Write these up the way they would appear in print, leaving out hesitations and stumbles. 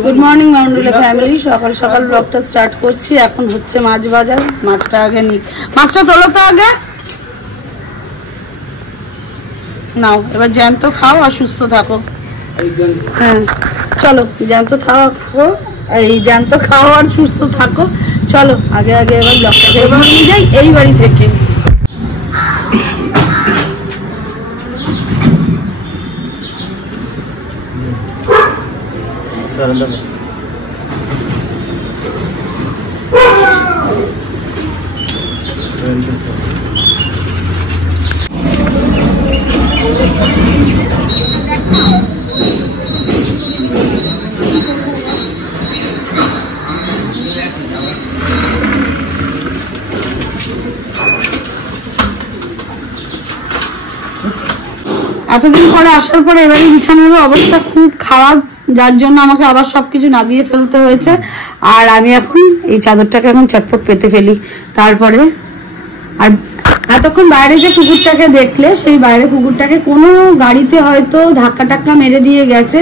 Good morning মাউন্ডুলা family. সকাল সকাল ব্লগটা স্টার্ট করছি। এখন হচ্ছে মাছ বাজার। মাছটা আগে নি, মাছটা তোলো তো আগে। নাও এবার জ্যান্ত খাও আর সুস্থ থাকো। হ্যাঁ চলো, জ্যান্ত খাও, এই জ্যান্ত খাও আর সুস্থ থাকো। চলো আগে আগে এবার ব্লগটাকে নিয়ে যাই এই বাড়ি থেকে। এতদিন পরে আসার পরে এবারে বিছানার অবস্থা খুব খারাপ, যার জন্য আমাকে আবার সবকিছু নামিয়ে ফেলতে হয়েছে। আর আমি এখন এই চাদরটাকে এখন চটপট পেতে ফেলি। তারপরে আর এতক্ষণ বাইরে যে কুকুরটাকে দেখলে, সেই বাইরে কুকুরটাকে কোনো গাড়িতে হয়তো ধাক্কা টাক্কা মেরে দিয়ে গেছে,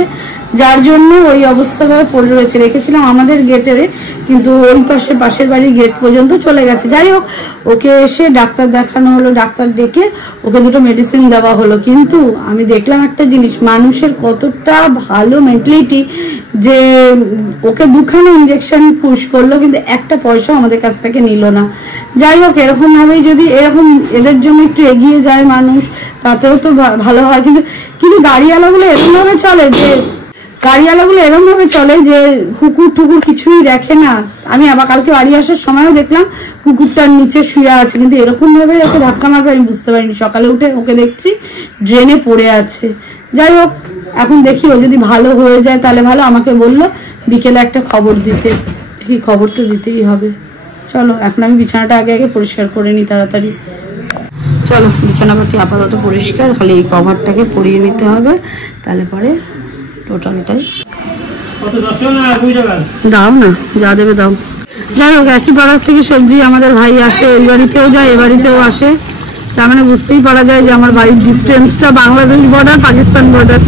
যার জন্য ওই অবস্থাভাবে পড়ে রয়েছে। রেখেছিলাম আমাদের গেটের, কিন্তু ওই পাশের বাড়ির গেট পর্যন্ত চলে গেছে। যাই হোক, ওকে এসে ডাক্তার দেখানো হলো, ডাক্তার ডেকে ওকে দুটো মেডিসিন দেওয়া হলো। কিন্তু আমি দেখলাম একটা জিনিস, মানুষের কতটা ভালো মেন্টালিটি যে ওকে দুখানা ইঞ্জেকশন পুশ করলো, কিন্তু একটা পয়সা আমাদের কাছ থেকে নিল না। যাই হোক, এরকম ভাবেই যদি এরকম এদের জন্য একটু এগিয়ে যায় মানুষ, তাতেও তো ভালো হয়। কিন্তু গাড়িওয়ালাগুলো এরকম ভাবে চলে যে কুকুর টুকুর কিছুই দেখে না। আমি আবার কালকে বাড়ি আসার সময়ও দেখলাম কুকুরটার নিচে শুয়ে আছে, কিন্তু এরকম ভাবে ওকে ধাক্কা মারবে আমি বুঝতে পারিনি। সকালে উঠে ওকে দেখছি ড্রেনে পড়ে আছে। যাই হোক, এখন দেখি ও যদি ভালো হয়ে যায় তাহলে ভালো। আমাকে বললো বিকেলে একটা খবর দিতে, দেখি খবর তো দিতেই হবে। চলো এখন আমি বিছানাটা আগে আগে পরিষ্কার করে নিই তাড়াতাড়ি। চলো বিছানাপাতি আপাতত পরিষ্কার, খালি এই কভারটাকে পরিয়ে নিতে হবে, তাহলে পরে টোটালটাই দাও না, যা দেবে দাও। যাই হোক, একই পাড়ার থেকে সবজি আমাদের ভাই আসে, ওই বাড়িতেও যায় এ বাড়িতেও আসে। তার মানে বুঝতেই পারা যায় যে আমার বাড়ির ডিস্টেন্সটা বাংলাদেশ বর্ডার পাকিস্তান বর্ডার।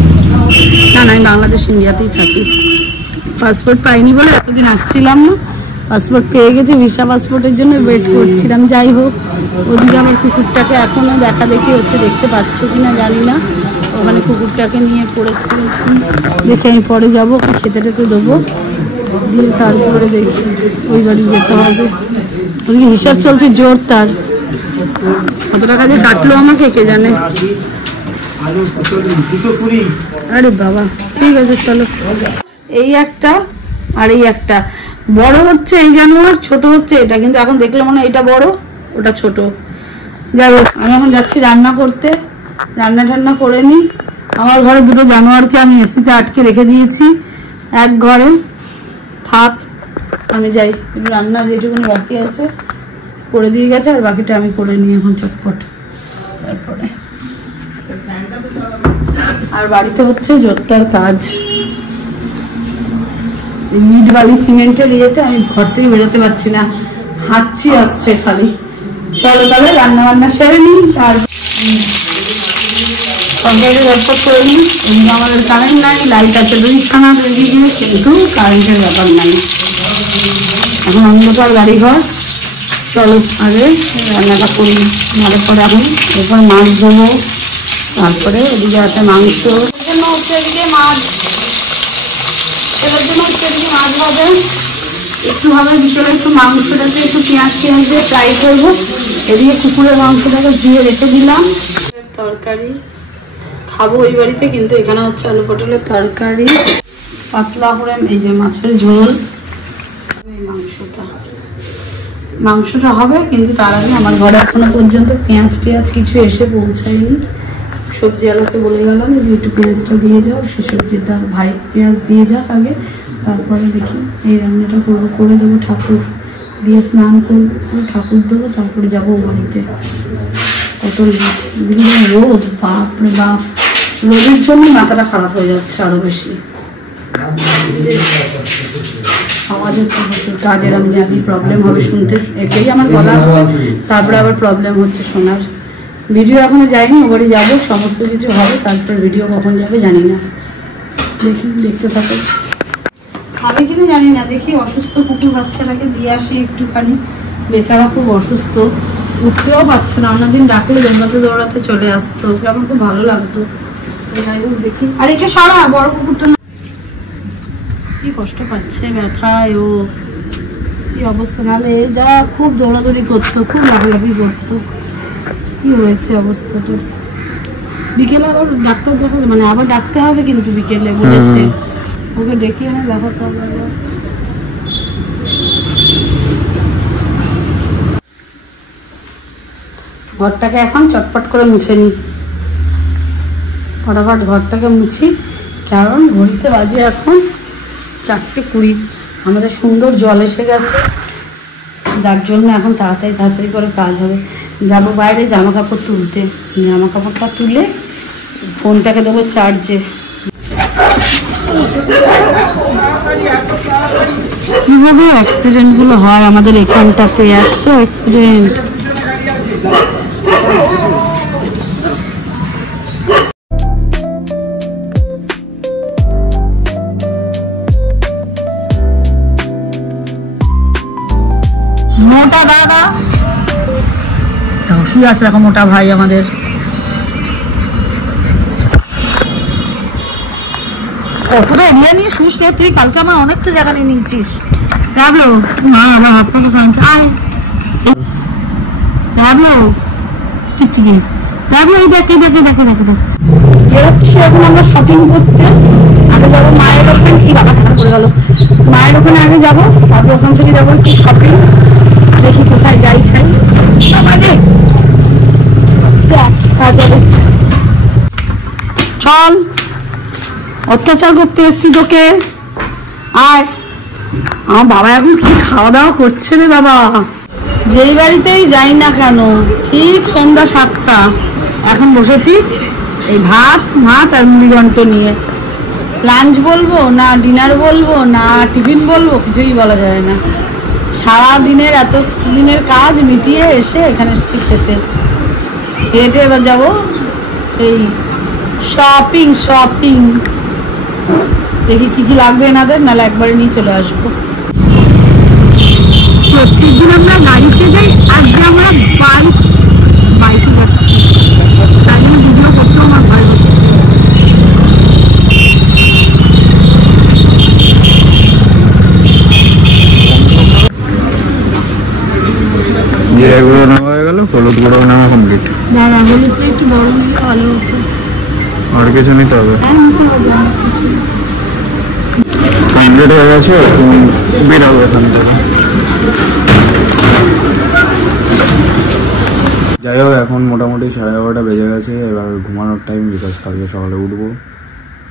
না আমি বাংলাদেশ ইন্ডিয়াতেই থাকি। পাসপোর্ট পাইনি বলে এতদিন আসছিলাম না, পাসপোর্ট পেয়ে গেছি, ভিসা পাসপোর্টের জন্য ওয়েট করছিলাম। যাই হোক, ওদিকে আমার কুকুরটাকে এখনো দেখা দেখি হচ্ছে, দেখতে পাচ্ছ কিনা জানি না। ওখানে কুকুরটাকে নিয়ে পড়েছি, দেখে আমি পরে যাবো, খেতে টেতে দেবো, দিয়ে তারপরে দেখি ওই বাড়ি যেতে হবে। ওদিকে হিসাব চলছে জোর তার, কত টাকা দিয়ে কাটলো আমাকে কে জানে। আরে বাবা, ঠিক আছে চলো। এই একটা আর এই একটা, বড় হচ্ছে এই জানোয়ার, ছোট হচ্ছে এটা। কিন্তু এখন দেখলে মনে হয় এটা বড় ওটা ছোট। যাই হোক, আমি এখন যাচ্ছি রান্না করতে, রান্না টান্না করে নি। আমার ঘরে দুটো জানোয়ারকে আমি এসিতে আটকে রেখে দিয়েছি, এক ঘরে থাক, আমি যাই। রান্না যেটুকুনি বাকি আছে করে দিয়ে গেছে, আর বাকিটা আমি করে নিই এখন চটপট। তারপরে আর বাড়িতে হচ্ছে জোরদার কাজ, ইট বালি সিমেন্টের ইয়েতে আমি ঘর থেকে বেরোতে পারছি না, হাঁচি আসছে খালি। চলো তাহলে রান্না বান্না সেরে নিই, তারপর করে নিই। আমাদের কারেন্ট নাই, লাইট আছে দুইখানা দিয়ে, কিন্তু কারেন্টের ব্যাপার নাই। এখন অন্ধকার বাড়ি ঘর। চলো আগে রান্নাটা করি, নাহলে পরে এখন এরপর মাছ ধোবো, তারপরে এদিকে আছে মাংস, এদিকে মাছ, ছেলের জন্য এদিকে মাছ হবে একটু হবে। বিকেলে একটু মাংসটাকে একটু পেঁয়াজ দিয়ে ফ্রাই করবো। এদিকে কুকুরের মাংসটাকে ধুয়ে রেখে দিলাম। তরকারি খাবো ওই বাড়িতে, কিন্তু এখানে হচ্ছে আলু পটলের তরকারি, পাতলা করে এই যে মাছের ঝোল, মাংসটা হবে। কিন্তু তার আগে আমার ঘরে এখনো পর্যন্ত পেঁয়াজ টেঁয়াজ কিছু এসে পৌঁছায়নি। সবজিওয়ালাকে বলে গেলাম যে একটু পেঁয়াজটা দিয়ে যাও, সে সবজিটা ভাই পেঁয়াজ দিয়ে যাক আগে, তারপরে দেখি এই রান্নাটা করবো, করে দেবো। ঠাকুর দিয়ে স্নান করবো, ঠাকুর দেবো, তারপরে যাবো বাড়িতে। কত রোদ, বাপরে বাপ, রোদের জন্য মাথাটা খারাপ হয়ে যাচ্ছে আরো বেশি। আওয়াজের কাজের আমি জানি প্রবলেম হবে শুনতে, এটাই আমার গলা আসছে, তারপরে আবার প্রবলেম হচ্ছে শোনার। ভিডিও এখনো যায়নি, ওবারই যাবো, সমস্ত কিছু হবে, তারপর ভিডিও কখন যাবে জানি না। দেখি, দেখতে থাকো। খাবে কিনা জানি না, দেখি। অসুস্থ কুকুর বাচ্চাটাকে দিয়ে আসি একটুখানি, বেচারা খুব অসুস্থ, উঠতেও পারছে না। অন্যদিন ডাকলে দৌড়াতে দৌড়াতে চলে আসতো, ওকে আমার খুব ভালো লাগতো। দেখি, আর একে সারা বড় কুকুরটা কি কষ্ট পাচ্ছে, ব্যথায় ও কি অবস্থা। নাহলে যা খুব দৌড়াদৌড়ি করতো, খুব লাফালাফি করতো। কি হয়েছে অবস্থাটা? বিকেলে আবার ডাক্তার দেখা, মানে আবার ডাকতে হবে কিন্তু বিকেলে বলেছে, ওকে ডেকে এনে দেখাতে হবে। ঘরটাকে এখন চটপট করে মুছে নি, ফটাফট ঘরটাকে মুছি, কারণ ঘড়িতে বাজে এখন 4:20। আমাদের সুন্দর জল এসে গেছে, যার জন্য এখন তাড়াতাড়ি করে কাজ হবে। যাবো বাইরে জামা কাপড় তুলতে, জামা কাপড়টা তুলে ফোনটাকে দেবো চার্জে। কিভাবে অ্যাক্সিডেন্ট গুলো হয় আমাদের এখানটাতে, এত অ্যাক্সিডেন্ট। মোটা দাদা শুয়ে আছে দেখো, মোটা ভাই আমাদের। কতটা এরিয়া নিয়ে শুস রে তুই, কালকে আমার অনেকটা জায়গা নিয়ে নিচ্ছিস। ডাবলো মা আমার হাত থেকে টানছে, আয় ডাবলো, ঠিক ঠিক ডাবলো, এই দেখে দেখে দেখে দেখে দেখ। বেরোচ্ছি এখন আমরা শপিং করতে। আগে যাবো মায়ের ওখানে, কি বাবা ঠান্ডা পড়ে গেল, মায়ের ওখানে আগে যাবো, তারপর ওখান থেকে যাবো একটু শপিং। দেখি কোথায় যাই ছাই চল, অত্যাচার করতে এসছি তোকে, আয়। আমার বাবা এখন কি খাওয়া দাওয়া করছে রে বাবা, যেই বাড়িতেই যাই না কেন ঠিক সন্ধ্যা 7টা। এখন বসেছি এই ভাত মাছ আর মুড়িঘণ্ট নিয়ে। লাঞ্চ বলবো না ডিনার বলবো না টিফিন বলবো, কিছুই বলা যায় না। সারা দিনের এত দিনের কাজ মিটিয়ে এসে এখানে এসেছি খেতে। খেতে এবার যাবো এই শপিং। দেখি কি কি লাগবে এনাদের, নাহলে একবারে নিয়ে চলে আসবো। প্রত্যেকদিন আমরা গাড়িতে যাই, আজকে আমরা বাইকে যাচ্ছি, তাই জন্য ভিডিও করতেও আমার ভয় হচ্ছে। জিরে গুঁড়ো নেওয়া হয়ে গেল, হলুদ গুঁড়ো নেওয়া কমপ্লিট। দাঁড়া, হলুদটা একটু বড় নিলে ভালো হতো। আর কিছু নিতে হবে? হ্যাঁ নিতে হবে, অনেক কিছু। কমপ্লিট হয়ে গেছে, তুমি বেরাবো এখান থেকে। যাই হোক, এখন মোটামুটি 11:30 বেজে গেছে, এবার ঘুমানোর টাইম, বিকজ কালকে সকালে উঠবো।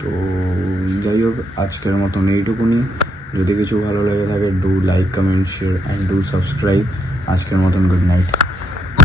তো যাই হোক, আজকের মতন এইটুকুনি। যদি কিছু ভালো লেগে থাকে, do like, comment, share and do subscribe. আজকের মতন গুড নাইট।